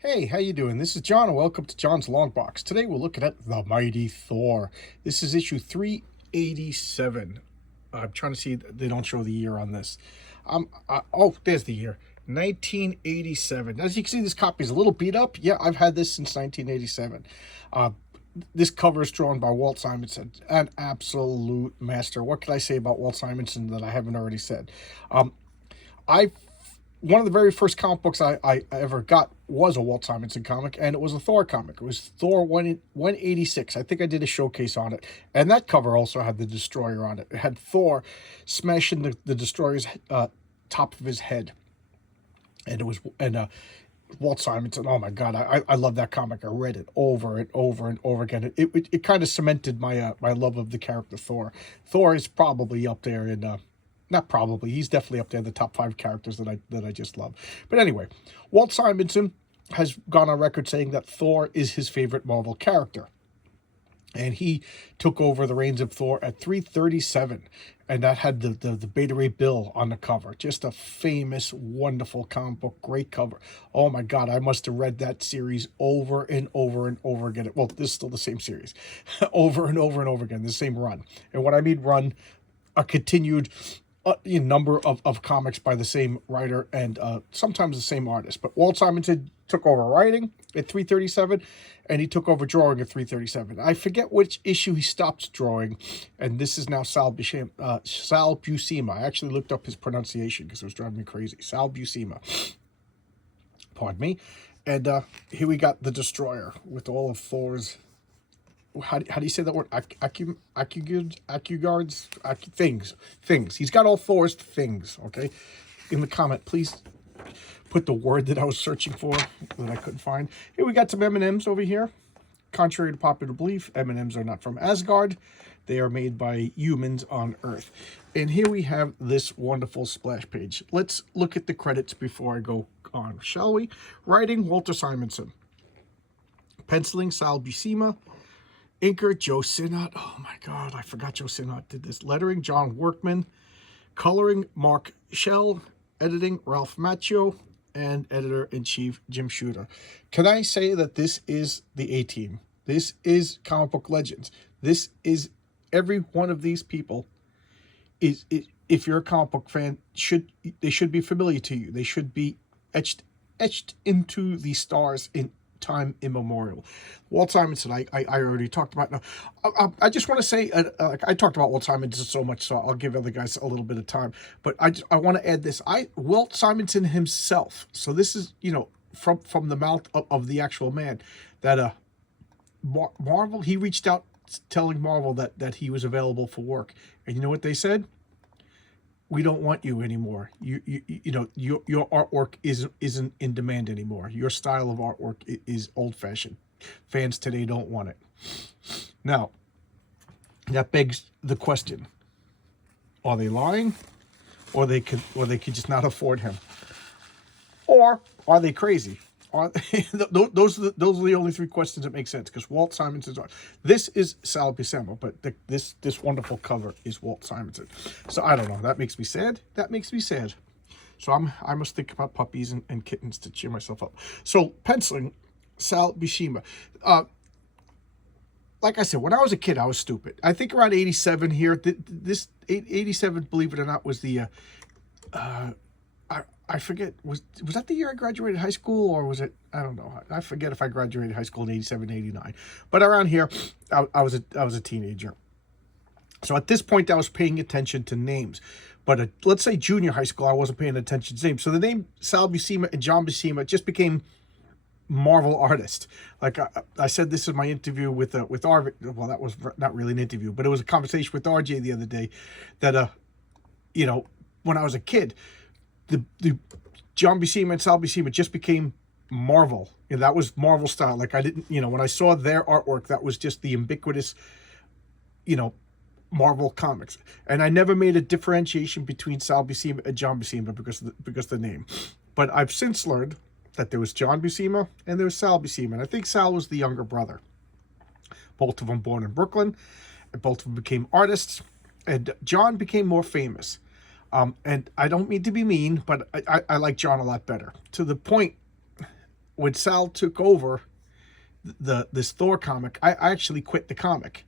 Hey, how you doing? This is John, and welcome to John's Long Box. Today we're looking at the Mighty Thor. This is issue 387. I'm trying to see, they don't show the year on this. Oh, there's the year. 1987. As you can see, this copy is a little beat up. Yeah, I've had this since 1987. Uh, this cover is drawn by Walt Simonson, an absolute master. What can I say about Walt Simonson that I haven't already said? I One of the very first comic books I ever got was a Walt Simonson comic, and it was a Thor comic. It was Thor 186. I think I did a showcase on it. And that cover also had the Destroyer on it. It had Thor smashing the Destroyer's top of his head. And it was, Walt Simonson, oh my God, I love that comic. I read it over and over and over again. It kind of cemented my love of the character Thor. Thor is probably up there in not probably, he's definitely up there in the top 5 characters that I just love. But anyway, Walt Simonson has gone on record saying that Thor is his favorite Marvel character. And he took over the reins of Thor at 337. And that had the Beta Ray Bill on the cover. Just a famous, wonderful comic book. Great cover. Oh my God, I must have read that series over and over and over again. Well, this is still the same series. Over and over and over again, the same run. And when I mean run, a continued number of comics by the same writer and sometimes the same artist. But Walt Simonson took over writing at 337, and he took over drawing at 337. I forget which issue he stopped drawing, and this is now Sal Buscema. I actually looked up his pronunciation because it was driving me crazy. Sal Buscema. Pardon me. And here we got the Destroyer with all of Thor's, how do you say that word? Things. He's got all Thor's things, okay? In the comment, please put the word that I was searching for that I couldn't find. Here we got some M&Ms over here. Contrary to popular belief, M&Ms are not from Asgard. They are made by humans on Earth. And here we have this wonderful splash page. Let's look at the credits before I go on, shall we? Writing, Walter Simonson. Penciling, Sal Buscema. Inker, Joe Sinnott. Oh my God, I forgot Joe Sinnott did this. Lettering, John Workman. Coloring, Mark Schell. Editing, Ralph Macchio. And editor-in-chief, Jim Shooter. Can I say that this is the A-Team? This is Comic Book Legends. This is every one of these people. If you're a comic book fan, they should be familiar to you. They should be etched into the stars in time immemorial. Walt Simonson, I already talked about. Now, I just want to say, I talked about Walt Simonson so much, so I'll give other guys a little bit of time. But I want to add this. Walt Simonson himself. So this is from the mouth of the actual man that Marvel. He reached out telling Marvel that he was available for work, and you know what they said? We don't want you anymore. Your artwork isn't in demand anymore. Your style of artwork is old-fashioned. Fans today don't want it. Now, that begs the question: are they lying, or they could just not afford him, or are they crazy? Those are the only 3 questions that make sense, because Walt Simonson's art. This is Sal Buscema, but this wonderful cover is Walt Simonson. So I don't know. That makes me sad. That makes me sad. So I must think about puppies and kittens to cheer myself up. So penciling, Sal Buscema. Like I said, when I was a kid, I was stupid. I think around 87 here. This 87, believe it or not, was the I forget, was that the year I graduated high school, or was it, I don't know. I forget if I graduated high school in 87, 89. But around here, I was a teenager. So at this point, I was paying attention to names. But let's say junior high school, I wasn't paying attention to names. So the name Sal Buscema and John Buscema just became Marvel artist. Like I said this in my interview with RJ. Well, that was not really an interview, but it was a conversation with RJ the other day that, when I was a kid, the John Buscema and Sal Buscema just became Marvel. That was Marvel style. Like I didn't, when I saw their artwork, that was just the ubiquitous, Marvel comics. And I never made a differentiation between Sal Buscema and John Buscema because of the name. But I've since learned that there was John Buscema and there was Sal Buscema. And I think Sal was the younger brother. Both of them born in Brooklyn. And both of them became artists. And John became more famous. And I don't mean to be mean, but I like John a lot better. To the point when Sal took over this Thor comic, I actually quit the comic.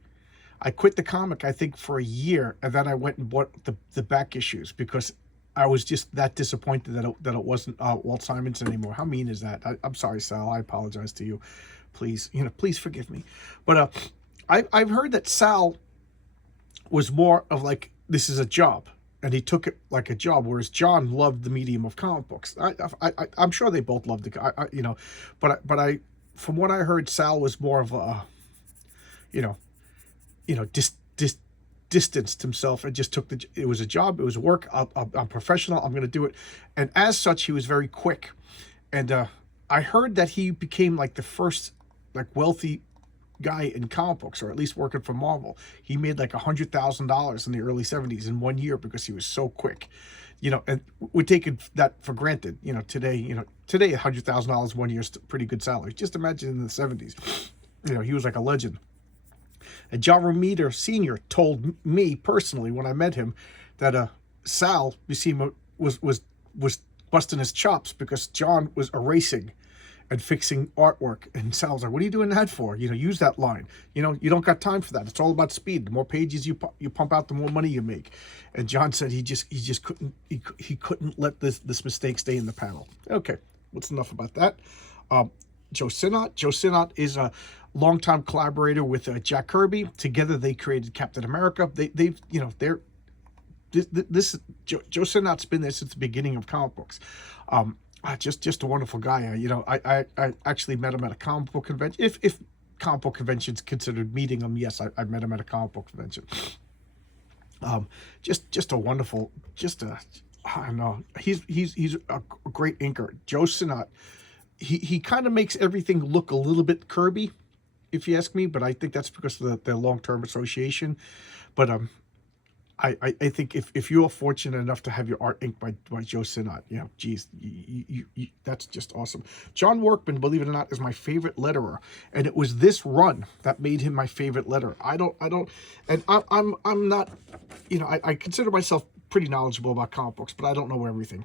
I quit the comic, I think, for a year, and then I went and bought the back issues because I was just that disappointed that it wasn't Walt Simonson anymore. How mean is that? I'm sorry, Sal. I apologize to you. Please, please forgive me. But I've heard that Sal was more of like, this is a job, and he took it like a job, whereas John loved the medium of comic books. I'm sure they both loved it, but I from what I heard, Sal was more of a, distanced himself and just took it was a job, it was work. I'm professional, I'm going to do it. And as such, he was very quick. And I heard that he became like the first like wealthy guy in comic books, or at least working for Marvel. He made like $100,000 in the early 70s in 1 year because he was so quick. And we're taking that for granted. Today $100,000 1 year is a pretty good salary. Just imagine in the 70s. He was like a legend. And John Romita Sr. told me personally when I met him that Sal Buscema was busting his chops because John was erasing and fixing artwork. And Sal's like, what are you doing that for? Use that line. You don't got time for that. It's all about speed. The more pages you pump out, the more money you make. And John said he just couldn't let this mistake stay in the panel. Okay, what's enough about that? Joe Sinnott. Joe Sinnott is a longtime collaborator with Jack Kirby. Together they created Captain America. Joe Sinnott's been there since the beginning of comic books. Just a wonderful guy. I actually met him at a comic book convention. If comic book conventions considered meeting him, yes, I met him at a comic book convention. Just a wonderful, I don't know. He's a great inker. Joe Sinnott. He kind of makes everything look a little bit Kirby, if you ask me, but I think that's because of the long-term association. But I think if you are fortunate enough to have your art inked by Joe Sinnott, geez, you that's just awesome. John Workman, believe it or not, is my favorite letterer, and it was this run that made him my favorite letterer. I'm not, I consider myself pretty knowledgeable about comic books, but I don't know everything.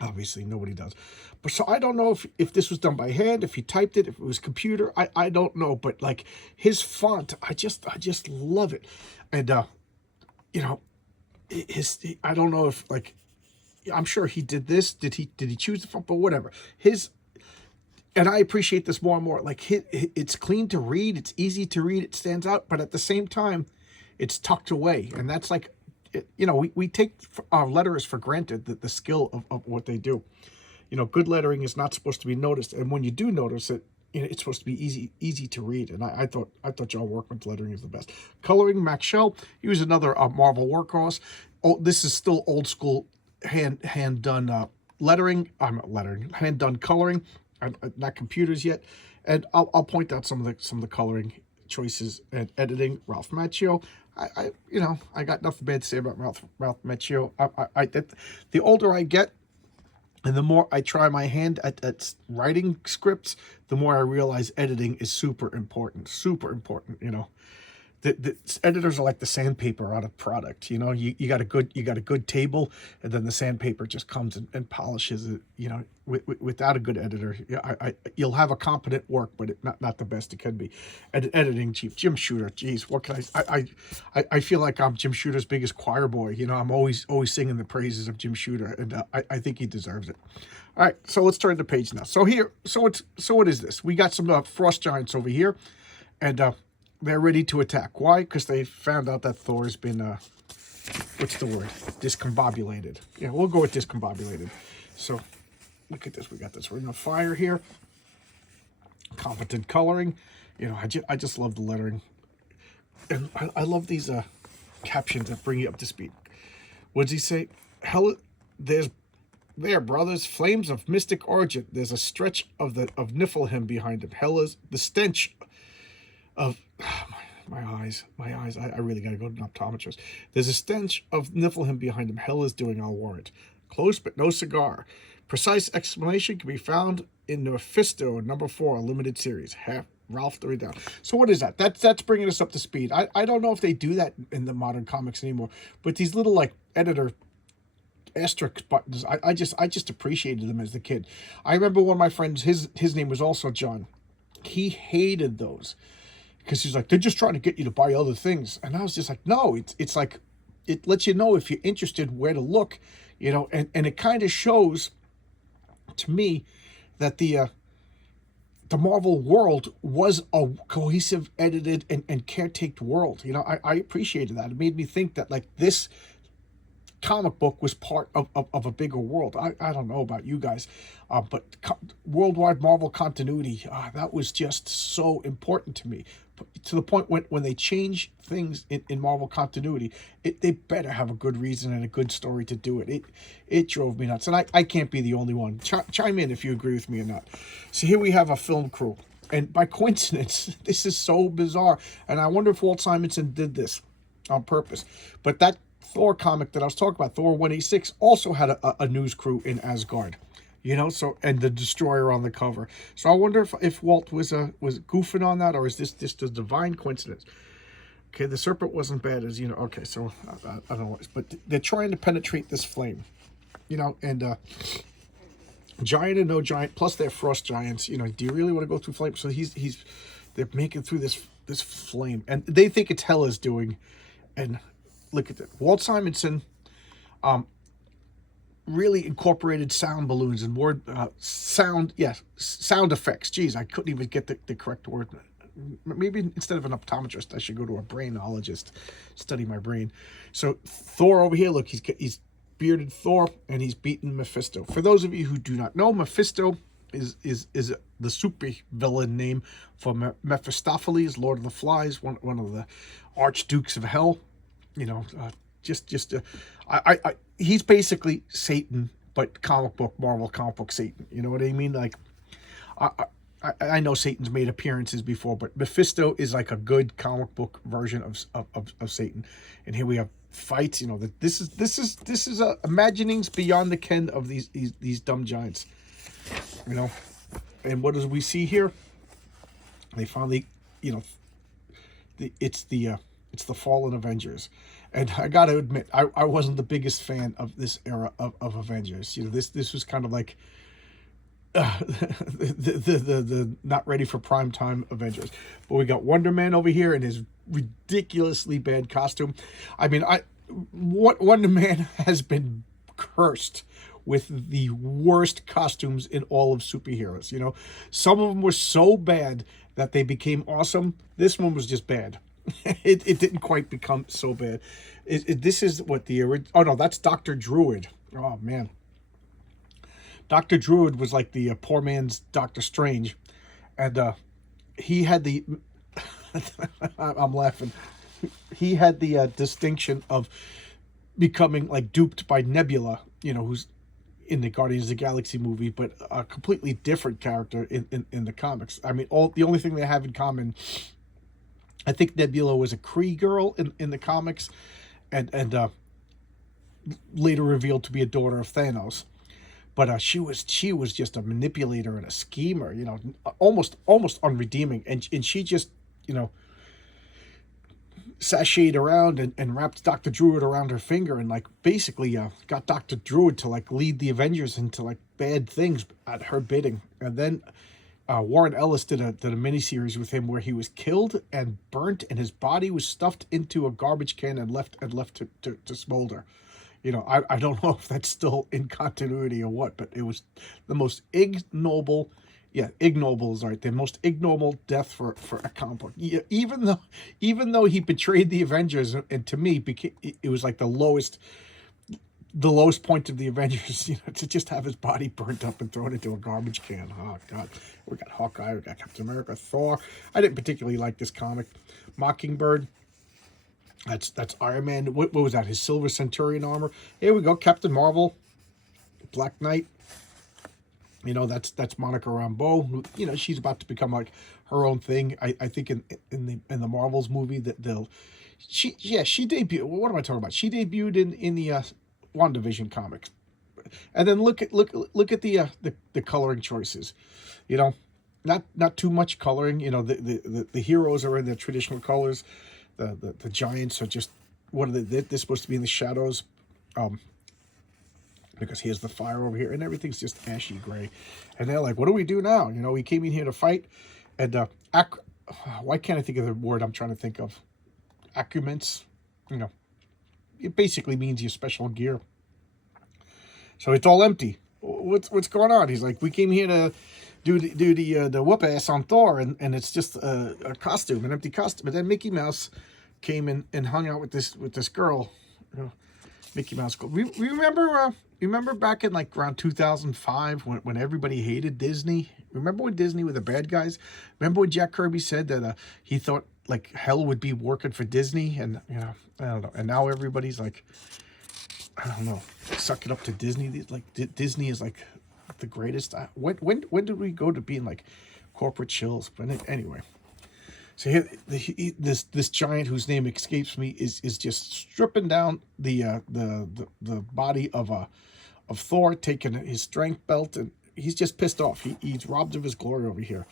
Obviously, nobody does. But so I don't know if this was done by hand, if he typed it, if it was computer. I don't know. But like his font, I just love it. And I don't know if like, I'm sure he did this. Did he choose the font? But whatever. And I appreciate this more and more. Like it's clean to read. It's easy to read. It stands out. But at the same time, it's tucked away. And that's like, we take our letterers for granted, the skill of what they do. Good lettering is not supposed to be noticed, and when you do notice it, it's supposed to be easy to read. And I thought John Workman's lettering is the best. Coloring, Max Schell. He was another Marvel workhorse. Oh, this is still old school hand done lettering. I'm not lettering, hand done coloring, not computers yet. And I'll point out some of the coloring choices and editing. Ralph Macchio. I got nothing bad to say about Ralph Macchio. The older I get, and the more I try my hand at writing scripts, the more I realize editing is super important. Super important. The editors are like the sandpaper on a product. You got a good table, and then the sandpaper just comes and polishes it. Without a good editor, you'll have a competent work, but not the best it can be. Editing chief Jim Shooter. Geez, what can I feel like I'm Jim Shooter's biggest choir boy. I'm always singing the praises of Jim Shooter, and I think he deserves it. All right, so let's turn the page now. So what is this? We got some frost giants over here, and they're ready to attack. Why? Because they found out that Thor's been, what's the word? Discombobulated. Yeah, we'll go with discombobulated. So, look at this. We got this ring of fire here. Competent coloring. I just love the lettering. And I love these captions that bring you up to speed. What does he say? Hell, there, brothers, flames of mystic origin. There's a stretch of Niflheim behind him. Hell is the stench of my eyes. I really gotta go to an optometrist. There's a stench of Niflheim behind him. Hell is doing all warrant. Close but no cigar. Precise explanation can be found in Mephisto #4, a limited series. Ralph 3 down. So what is that? That's bringing us up to speed. I don't know if they do that in the modern comics anymore, but these little like editor asterisk buttons. I just appreciated them as the kid. I remember one of my friends, his name was also John. He hated those because he's like, they're just trying to get you to buy other things. And I was just like, no, it's like, it lets you know if you're interested where to look, and it kind of shows to me that the Marvel world was a cohesive, edited, and caretaked world. I appreciated that. It made me think that like this comic book was part of a bigger world. I don't know about you guys, but worldwide Marvel continuity, that was just so important to me. To the point when they change things in Marvel continuity, they better have a good reason and a good story to do it. It drove me nuts, and I can't be the only one. Chime in if you agree with me or not. So here we have a film crew, and by coincidence, this is so bizarre, and I wonder if Walt Simonson did this on purpose. But that Thor comic that I was talking about, Thor 186, also had a news crew in Asgard. So, and the Destroyer on the cover. So I wonder if Walt was goofing on that, or is this just a divine coincidence? Okay, the serpent wasn't bad, as you know. Okay, so I don't know, but they're trying to penetrate this flame, and giant and no giant, plus they're frost giants. Do you really want to go through flame? So they're making through this flame, and they think it's Hela's doing. And look at that, Walt Simonson. Really incorporated sound balloons and sound effects. Geez, I couldn't even get the correct word. Maybe instead of an optometrist, I should go to a brainologist, study my brain. So Thor over here, look, he's bearded Thor, and he's beaten Mephisto. For those of you who do not know, Mephisto is the super villain name for Mephistopheles, Lord of the Flies, one of the archdukes of hell. He's basically Satan, but Marvel comic book Satan. You know what I mean? Like, I know Satan's made appearances before, but Mephisto is like a good comic book version of Satan. And here we have fights. This is imaginings beyond the ken of these dumb giants. And what do we see here? They finally, it's the fallen Avengers. And I got to admit, I wasn't the biggest fan of this era of Avengers. This was kind of like the not ready for prime time Avengers. But we got Wonder Man over here in his ridiculously bad costume. I mean, Wonder Man has been cursed with the worst costumes in all of superheroes. Some of them were so bad that they became awesome. This one was just bad. It didn't quite become so bad. This is what the original. Oh no, that's Dr. Druid. Oh man, Dr. Druid was like the poor man's Doctor Strange, and he had the. I'm laughing. He had the distinction of becoming like duped by Nebula. Who's in the Guardians of the Galaxy movie, but a completely different character in the comics. I mean, the only thing they have in common. I think Nebula was a Kree girl in the comics, and later revealed to be a daughter of Thanos. But she was just a manipulator and a schemer, almost unredeeming. And she just, sashayed around and wrapped Dr. Druid around her finger and like basically got Dr. Druid to like lead the Avengers into like bad things at her bidding. And then Warren Ellis did a miniseries with him where he was killed and burnt, and his body was stuffed into a garbage can and left to smolder. I don't know if that's still in continuity or what, but it was the most ignoble is right. The most ignoble death for a comic book. Yeah, even though he betrayed the Avengers, and to me it was like the lowest point of the Avengers, to just have his body burnt up and thrown into a garbage can. Oh, God. We got Hawkeye, we got Captain America, Thor. I didn't particularly like this comic. Mockingbird. That's Iron Man. What was that? His Silver Centurion armor. Here we go. Captain Marvel. Black Knight. That's Monica Rambeau. She's about to become like her own thing. I think in the Marvels movie that she debuted. What am I talking about? She debuted in the WandaVision comics, and then look at the coloring choices. Not too much coloring. The heroes are in their traditional colors. The giants are just they're supposed to be in the shadows. because here's the fire over here, and everything's just ashy gray. And they're like, what do we do now? You know, we came in here to fight, and why can't I think of the word I'm trying to think of? Accuments, you know, it basically means your special gear. So it's all empty. What's going on? He's like, we came here to do the whoop ass on Thor, and it's just a costume, an empty costume. But then Mickey Mouse came in and hung out with this girl, you know, Mickey Mouse girl. Remember back in like around 2005 when everybody hated Disney? Remember when Disney were the bad guys? Remember when Jack Kirby said that he thought like hell would be working for Disney, and you know, I don't know. And now everybody's like, I don't know, suck it up to Disney. Like Disney is like the greatest. When did we go to being like corporate shills? But anyway, so here this giant whose name escapes me is just stripping down the body of Thor, taking his strength belt, and he's just pissed off. He's robbed of his glory over here.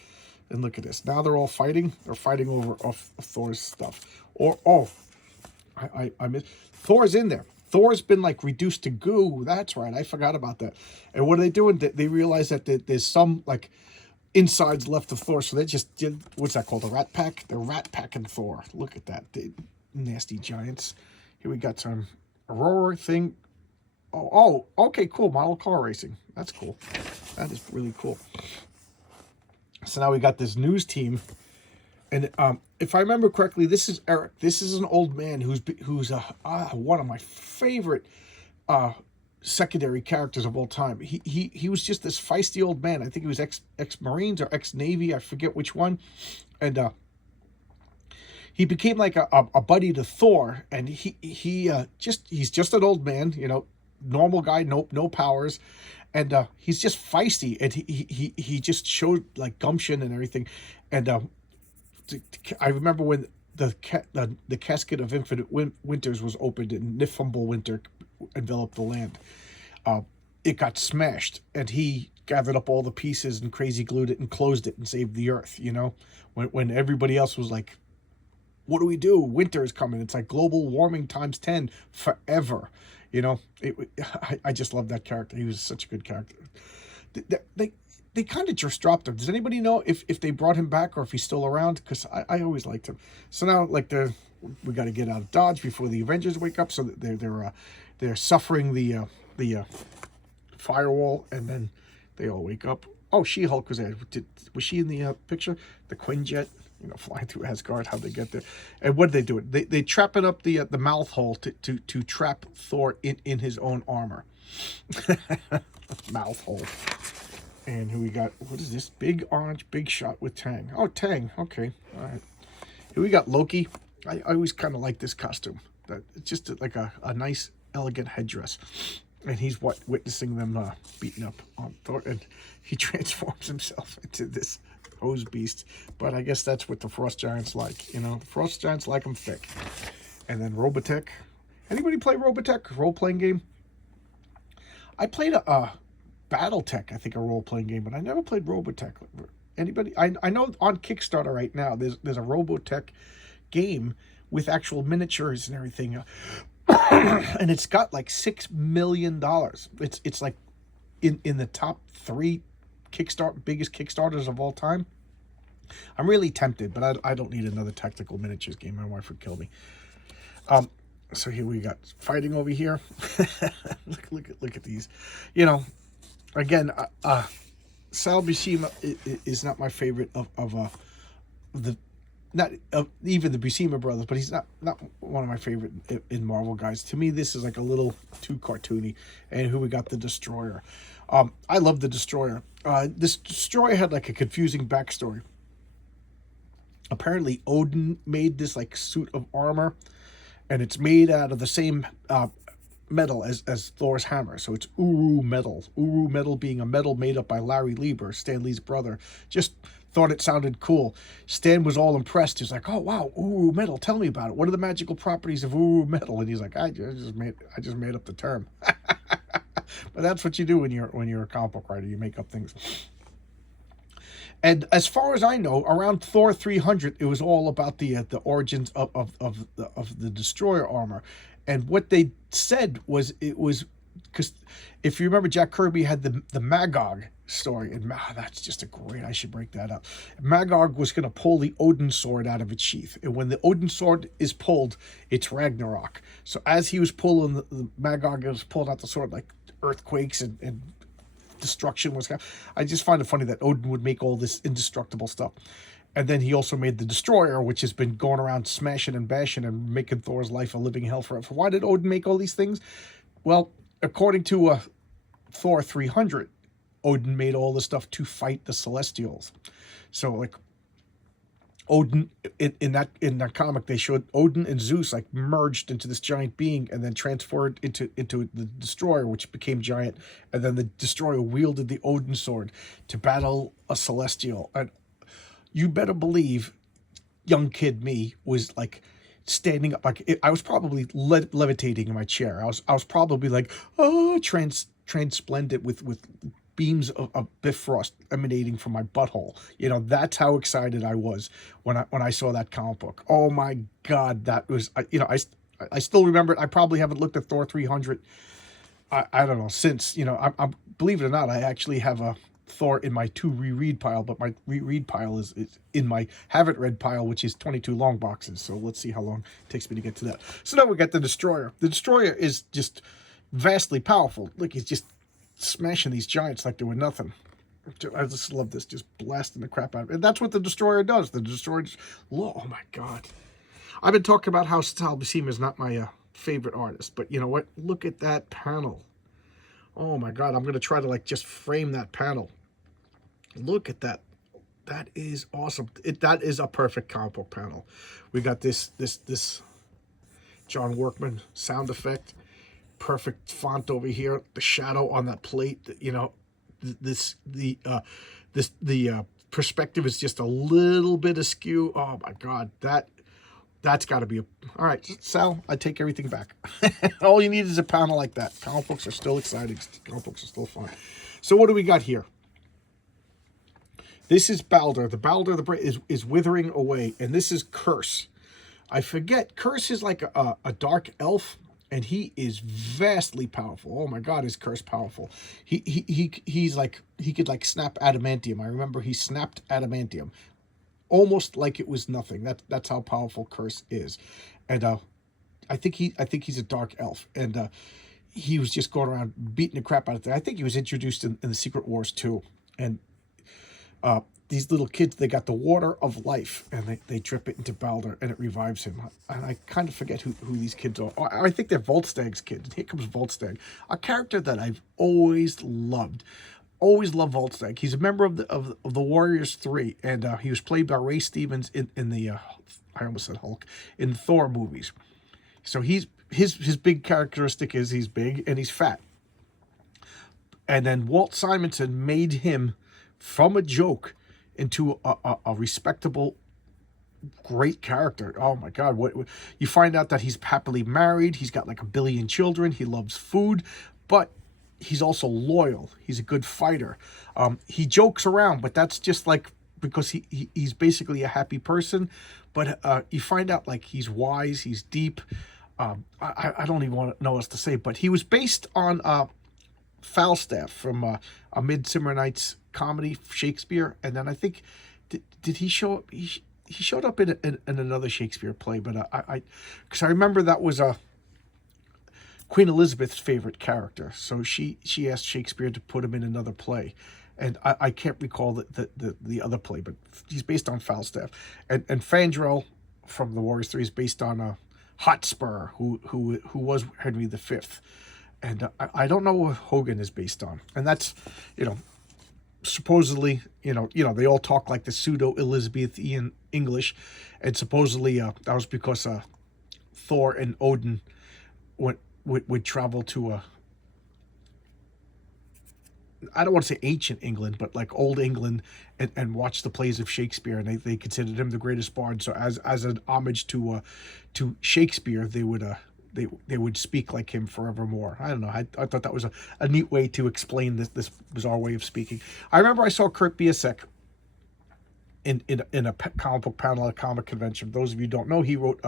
And look at this. Now they're all fighting. They're fighting over Thor's stuff. I miss Thor's in there. Thor's been like reduced to goo. That's right. I forgot about that. And what are they doing? They realize that there's some like insides left of Thor. So they just did, what's that called? A rat pack? They're rat packing Thor. Look at that. The nasty giants. Here we got some Aurora thing. Oh, okay, cool. Model car racing. That's cool. That is really cool. So now we got this news team, and if I remember correctly, this is Eric. This is an old man who's one of my favorite secondary characters of all time. He was just this feisty old man. I think he was ex-Marines or ex-Navy. I forget which one, and he became like a buddy to Thor, and he's just an old man, you know, normal guy, no powers. And he's just feisty, and he just showed like gumption and everything. And I remember when the casket of Infinite Winters was opened and Niflheimel Winter enveloped the land. It got smashed, and he gathered up all the pieces and crazy glued it and closed it and saved the Earth. You know, when everybody else was like, "What do we do? Winter is coming. It's like global warming times 10 forever." You know, I just love that character. He was such a good character. They kind of just dropped him. Does anybody know if they brought him back or if he's still around? Because I always liked him. So now like we got to get out of Dodge before the Avengers wake up. So they're suffering the firewall, and then they all wake up. Oh, She-Hulk was there. Was she in the picture? The Quinjet, you know, flying through Asgard. How'd they get there? And what did they do? They trap it up the mouth hole to trap Thor in his own armor. Mouth hole. And who we got? What is this? Big orange, big shot with Tang. Oh, Tang. Okay, all right. Here we got Loki. I always kind of like this costume. It's just like a nice, elegant headdress. And he's witnessing them beating up on Thor, and he transforms himself into this hose beast. But I guess that's what the Frost Giants like. You know, the Frost Giants like them thick. And then Robotech. Anybody play Robotech? Role-playing game? I played a Battletech, I think, a role-playing game, but I never played Robotech. Anybody? I know on Kickstarter right now, there's a Robotech game with actual miniatures and everything. And it's got like $6 million. It's like in the top 3 biggest Kickstarters of all time. I'm really tempted, but I don't need another tactical miniatures game. My wife would kill me. So here we got fighting over here. look at these. You know, again, Sal Buscema is not my favorite of the. Not even the Buscema brothers, but he's not one of my favorite in Marvel guys. To me, this is like a little too cartoony. And who we got? The Destroyer. I love the Destroyer. This Destroyer had like a confusing backstory. Apparently, Odin made this like suit of armor, and it's made out of the same metal as Thor's hammer. So it's Uru metal. Uru metal being a metal made up by Larry Lieber, Stan Lee's brother. Just thought it sounded cool. Stan was all impressed. He's like, "Oh wow, Uru metal. Tell me about it. What are the magical properties of Uru metal?" And he's like, "I just made up the term." But that's what you do when you're a comic book writer. You make up things. And as far as I know, around Thor 300, it was all about the origins of the Destroyer armor. And what they said was it was because if you remember, Jack Kirby had the Magog story, and that's just a great. I should break that up. Magog was going to pull the Odin sword out of its sheath, and when the Odin sword is pulled, it's Ragnarok. So as he was pulling the Magog was pulling out the sword, like earthquakes and destruction was happening. I just find it funny that Odin would make all this indestructible stuff. And then he also made the Destroyer, which has been going around smashing and bashing and making Thor's life a living hell forever. Why did Odin make all these things? Well, according to Thor 300, Odin made all this stuff to fight the Celestials. So, like, Odin, in that comic, they showed Odin and Zeus, like, merged into this giant being and then transferred into the Destroyer, which became giant. And then the Destroyer wielded the Odin sword to battle a Celestial. And you better believe young kid me was like standing up, like I was probably levitating in my chair. I was probably like, oh, transplendent with beams of Bifrost emanating from my butthole. You know, that's how excited I was when I saw that comic book. Oh my God, that was, you know, I still remember it. I probably haven't looked at Thor 300. I don't know since, you know, I'm believe it or not, I actually have a Thor in my to reread pile, but my reread pile is in my haven't read pile, which is 22 long boxes. So let's see how long it takes me to get to that. So now we got the Destroyer. The Destroyer is just vastly powerful. Look, he's just smashing these giants like they were nothing. I just love this, just blasting the crap out of it. And that's what the Destroyer does. The Destroyer just, oh my God. I've been talking about how Sal Buscema is not my favorite artist, but you know what? Look at that panel. Oh my God, I'm going to try to like just frame that panel. Look at that. That is awesome. That is a perfect comic book panel. We got this John Workman sound effect. Perfect font over here. The shadow on that plate. You know, the perspective is just a little bit askew. Oh my God, that's got to be a... All right, Sal, I take everything back. All you need is a panel like that. Comic books are still exciting. Comic books are still fun. So what do we got here? This is Balder. The Balder is withering away, and this is Curse. I forget. Curse is like a dark elf, and he is vastly powerful. Oh my God, is Curse powerful? He's like, he could like snap adamantium. I remember he snapped adamantium, almost like it was nothing. That's how powerful Curse is, and I think he's a dark elf, and he was just going around beating the crap out of it. I think he was introduced in the Secret Wars too, and these little kids, they got the water of life, and they drip it into Balder, and it revives him. And I kind of forget who these kids are. Oh, I think they're Volstag's kids. Here comes Volstagg, a character that I've always loved. Always loved Volstagg. He's a member of the Warriors 3, and he was played by Ray Stevens in the I almost said Hulk, in Thor movies. So his big characteristic is he's big and he's fat. And then Walt Simonson made him from a joke into a respectable, great character. Oh my God. What you find out that he's happily married. He's got like 1 billion children. He loves food, but he's also loyal. He's a good fighter. He jokes around, but that's just like because he's basically a happy person. But you find out like he's wise, he's deep. I don't even want to know what to say, but he was based on Falstaff from A Midsummer Night's Comedy, Shakespeare, and then I think did he show up? He showed up in another Shakespeare play, but because I remember that was Queen Elizabeth's favorite character, so she asked Shakespeare to put him in another play, and I can't recall the other play, but he's based on Falstaff, and Fandral from the Warriors 3 is based on Hotspur, who was Henry V. And I don't know what Hogan is based on. And that's, you know, supposedly, you know, they all talk like the pseudo-Elizabethan English. And supposedly that was because Thor and Odin would travel to I don't want to say ancient England, but like old England, and watch the plays of Shakespeare, and they considered him the greatest bard. So as an homage to Shakespeare, they would speak like him forevermore. I don't know. I thought that was a neat way to explain this bizarre way of speaking. I remember I saw Kurt Busiek in a comic book panel at a comic convention. For those of you who don't know, he wrote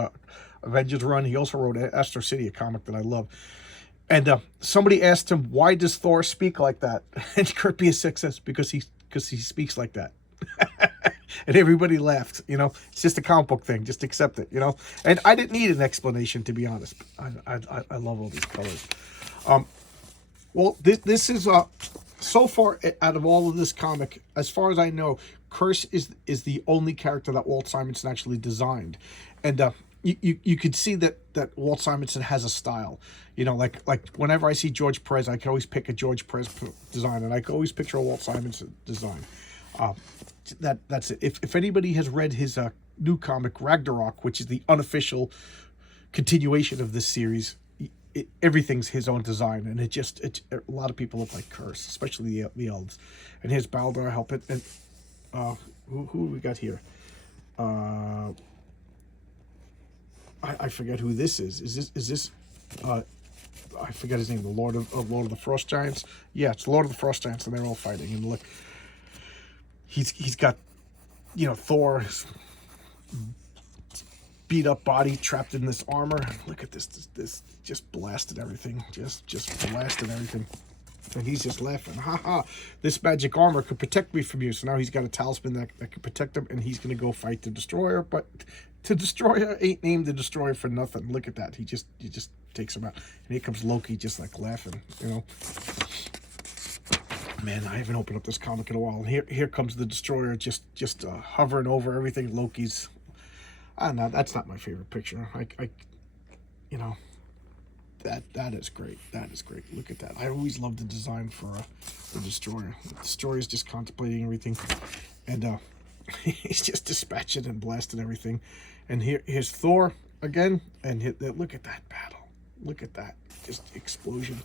Avengers Run. He also wrote Astro City, a comic that I love. And somebody asked him, why does Thor speak like that? And Kirby says, because he speaks like that. And everybody laughed. It's just a comic book thing. Just accept it. And I didn't need an explanation, to be honest. I love all these colors. Well, this is so far out of all of this comic, as far as I know, Curse is the only character that Walt Simonson actually designed. And you could see that Walt Simonson has a style. Like whenever I see George Perez, I can always pick a George Perez design, and I can always picture a Walt Simonson design. That's it. If anybody has read his new comic Ragnarok, which is the unofficial continuation of this series, everything's his own design, and a lot of people look like Curse, especially the elves. And here's Baldur helping. And who we got here? I forget who this is. Is this I forget his name. The Lord of the Frost Giants. Yeah, it's Lord of the Frost Giants, and they're all fighting. And look, he's got Thor beat up body trapped in this armor. Look at this just blasted everything. Just blasted everything. And he's just laughing. Ha ha. This magic armor could protect me from you. So now he's got a talisman that could protect him, and he's going to go fight the Destroyer. But the Destroyer ain't named the Destroyer for nothing. Look at that. He just takes him out. And here comes Loki just like laughing, Man, I haven't opened up this comic in a while. And here comes the Destroyer just hovering over everything. Loki's... no, that's not my favorite picture. That is great. That is great. Look at that. I always loved the design for the Destroyer. The Destroyer is just contemplating everything, and he's just dispatching and blasting everything. And here's Thor again, and look at that battle. Look at that, just explosion.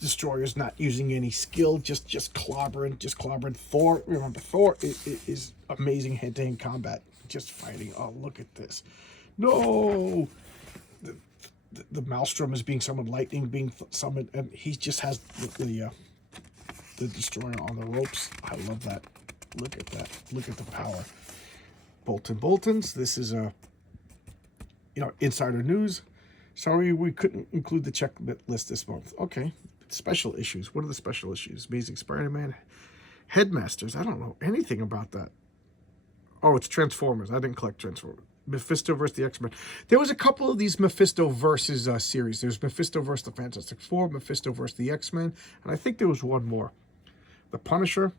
Destroyer's not using any skill, just clobbering. Thor, remember, Thor is amazing hand-to-hand combat, just fighting. Oh, look at this. No! The Maelstrom is being summoned, lightning being summoned, and he just has the Destroyer on the ropes. I love that. Look at that. Look at the power. Boltons. This is insider news. Sorry, we couldn't include the check list this month. Okay. Special issues. What are the special issues? Amazing Spider-Man. Headmasters. I don't know anything about that. Oh, it's Transformers. I didn't collect Transformers. Mephisto versus the X-Men. There was a couple of these Mephisto versus series. There's Mephisto versus the Fantastic Four, Mephisto versus the X-Men, and I think there was one more. The Punisher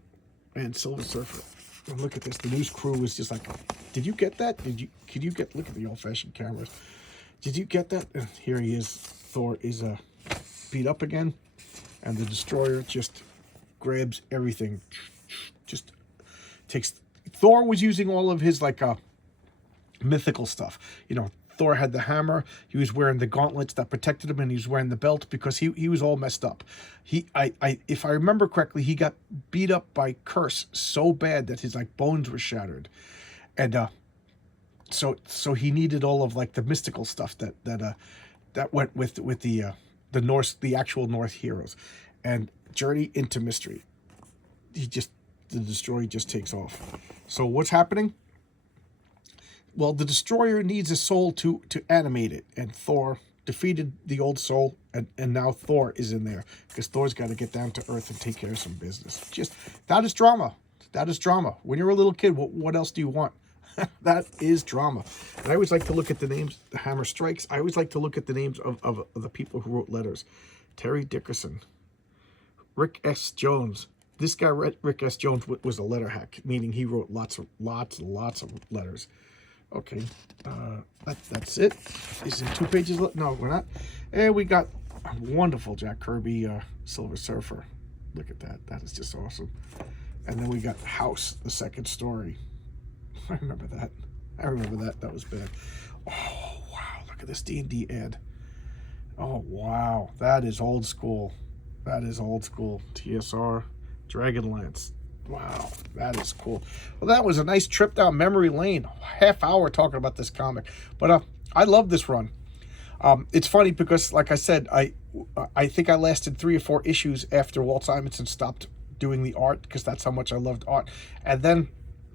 and Silver Surfer. And look at this. The news crew was just like, did you get that? Look at the old-fashioned cameras. Did you get that? And here he is. Thor is beat up again, and the Destroyer just grabs everything. Just takes... Thor was using all of his, mythical stuff. Thor had the hammer. He was wearing the gauntlets that protected him, and he was wearing the belt because he was all messed up. If I remember correctly, he got beat up by Curse so bad that his bones were shattered, and so he needed all of the mystical stuff that went with the Norse, the actual Norse heroes, and Journey into Mystery. The Destroyer just takes off. So what's happening? Well, the Destroyer needs a soul to animate it, and Thor defeated the old soul, and now Thor is in there, because Thor's got to get down to Earth and take care of some business. That is drama. That is drama. When you're a little kid, what else do you want? That is drama. And I always like to look at the names, the Hammer Strikes. I always like to look at the names of the people who wrote letters. Terry Dickerson, Rick S. Jones. This guy, Rick S. Jones, was a letter hack, meaning he wrote lots of letters. Okay, that's it. Is it 2 pages? No, we're not. And we got a wonderful Jack Kirby Silver Surfer. Look at that. That is just awesome. And then we got House, the second story. I remember that. That was bad. Oh, wow. Look at this D&D ad. Oh, wow. That is old school. TSR, Dragonlance. Wow, that is cool. Well, that was a nice trip down memory lane. Half hour talking about this comic. But I love this run. It's funny because, like I said, I think I lasted 3 or 4 issues after Walt Simonson stopped doing the art, because that's how much I loved art. And then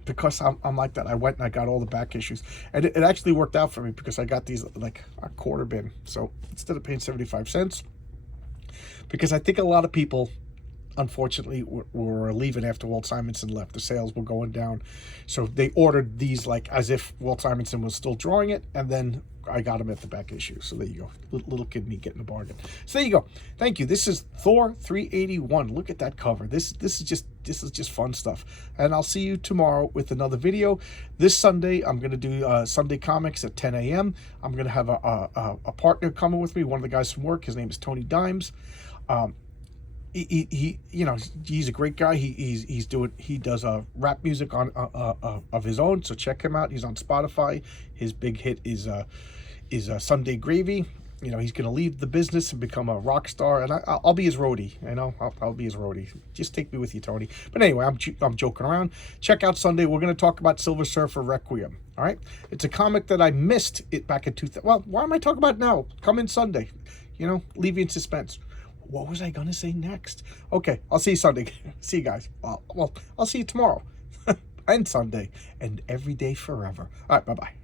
because I'm like that, I went and I got all the back issues, and it actually worked out for me because I got these like a quarter bin. So instead of paying 75 cents, because I think a lot of people, unfortunately, were leaving after Walt Simonson left. The sales were going down, so they ordered these like as if Walt Simonson was still drawing it, and then I got them at the back issue. So there you go, little kid me getting a bargain. So there you go. Thank you. This is Thor 381. Look at that cover. This is just fun stuff. And I'll see you tomorrow with another video. This Sunday I'm gonna do Sunday Comics at 10 a.m. I'm gonna have a partner coming with me. One of the guys from work. His name is Tony Dimes. He you know, he's a great guy. He does rap music on of his own, so check him out. He's on Spotify. His big hit is Sunday Gravy. You know, he's gonna leave the business and become a rock star, and I'll be his roadie. You know, I'll be his roadie. Just take me with you, Tony. But anyway, I'm joking around. Check out Sunday. We're gonna talk about Silver Surfer Requiem. All right, it's a comic that I missed it back in 2000. Well, why am I talking about it now? Come in Sunday. You know, leave you in suspense. What was I going to say next? Okay, I'll see you Sunday. See you guys. Well, I'll see you tomorrow and Sunday and every day forever. All right, bye-bye.